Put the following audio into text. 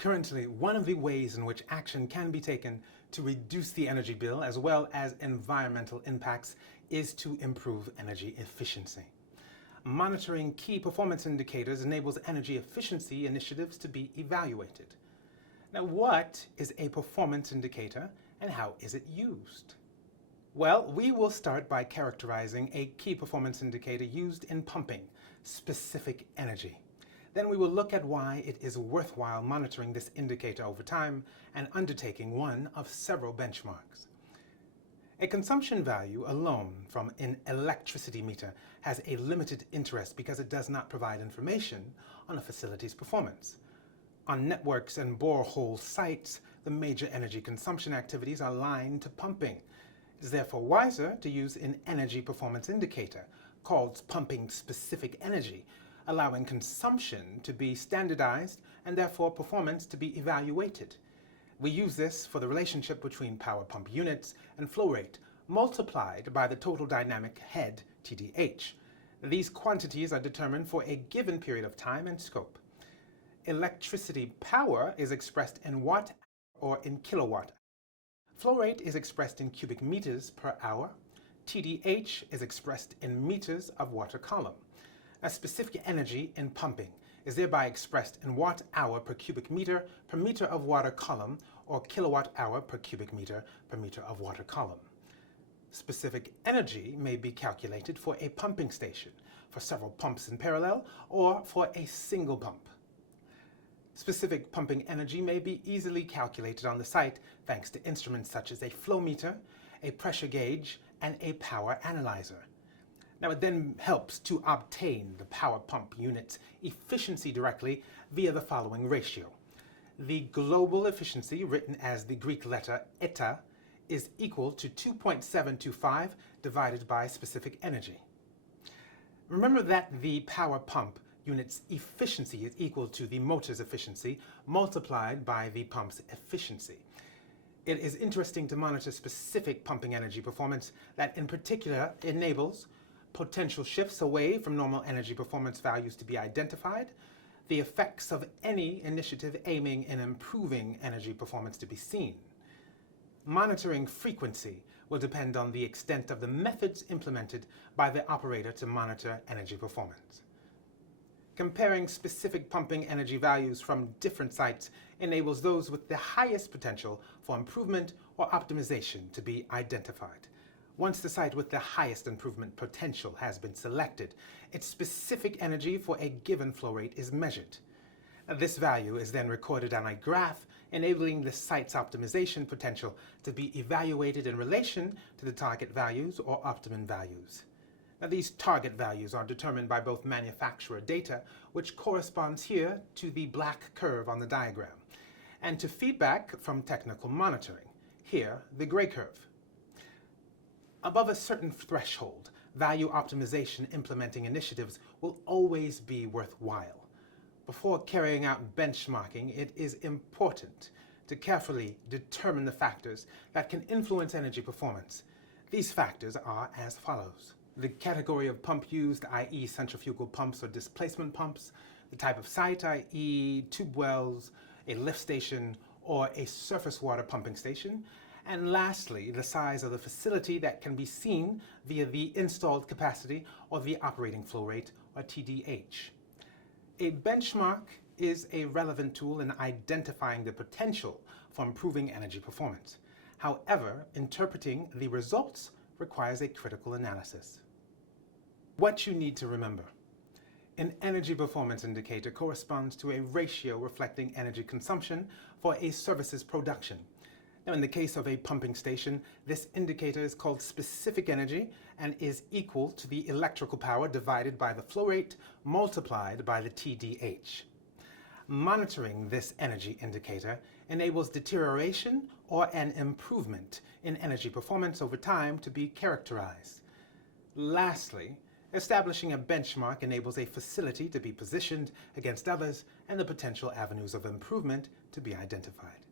Currently, one of the ways in which action can be taken to reduce the energy bill as well as environmental impacts is to improve energy efficiency. Monitoring key performance indicators enables energy efficiency initiatives to be evaluated. Now, what is a performance indicator and how is it used? Well, we will start by characterizing a key performance indicator used in pumping, specific energy. Then we will look at why it is worthwhile monitoring this indicator over time and undertaking one of several benchmarks. A consumption value alone from an electricity meter has a limited interest because it does not provide information on a facility's performance. On networks and borehole sites, the major energy consumption activities are aligned to pumping. It is therefore wiser to use an energy performance indicator called pumping specific energy, allowing consumption to be standardized and therefore performance to be evaluated. We use this for the relationship between power pump units and flow rate multiplied by the total dynamic head, TDH. These quantities are determined for a given period of time and scope. Electricity power is expressed in watt or in kilowatt. Flow rate is expressed in cubic meters per hour. TDH is expressed in meters of water column. A specific energy in pumping is thereby expressed in watt-hour per cubic meter per meter of water column or kilowatt-hour per cubic meter per meter of water column. Specific energy may be calculated for a pumping station, for several pumps in parallel, or for a single pump. Specific pumping energy may be easily calculated on the site thanks to instruments such as a flow meter, a pressure gauge, and a power analyzer. Now, it then helps to obtain the power pump unit's efficiency directly via the following ratio. The global efficiency, written as the Greek letter eta, is equal to 2.725 divided by specific energy. Remember that the power pump unit's efficiency is equal to the motor's efficiency multiplied by the pump's efficiency. It is interesting to monitor specific pumping energy performance that in particular enables potential shifts away from normal energy performance values to be identified, the effects of any initiative aiming in improving energy performance to be seen. Monitoring frequency will depend on the extent of the methods implemented by the operator to monitor energy performance. Comparing specific pumping energy values from different sites enables those with the highest potential for improvement or optimization to be identified. Once the site with the highest improvement potential has been selected, its specific energy for a given flow rate is measured. This value is then recorded on a graph, enabling the site's optimization potential to be evaluated in relation to the target values or optimum values. Now, these target values are determined by both manufacturer data, which corresponds here to the black curve on the diagram, and to feedback from technical monitoring, here the gray curve. Above a certain threshold, value optimization implementing initiatives will always be worthwhile. Before carrying out benchmarking, it is important to carefully determine the factors that can influence energy performance. These factors are as follows. The category of pump used, i.e. centrifugal pumps or displacement pumps, the type of site, i.e. tube wells, a lift station, or a surface water pumping station, and lastly, the size of the facility that can be seen via the installed capacity or the operating flow rate, or TDH. A benchmark is a relevant tool in identifying the potential for improving energy performance. However, interpreting the results requires a critical analysis. What you need to remember. An energy performance indicator corresponds to a ratio reflecting energy consumption for a service's production. Now, in the case of a pumping station, this indicator is called specific energy and is equal to the electrical power divided by the flow rate multiplied by the TDH. Monitoring this energy indicator enables deterioration or an improvement in energy performance over time to be characterized. Lastly, establishing a benchmark enables a facility to be positioned against others and the potential avenues of improvement to be identified.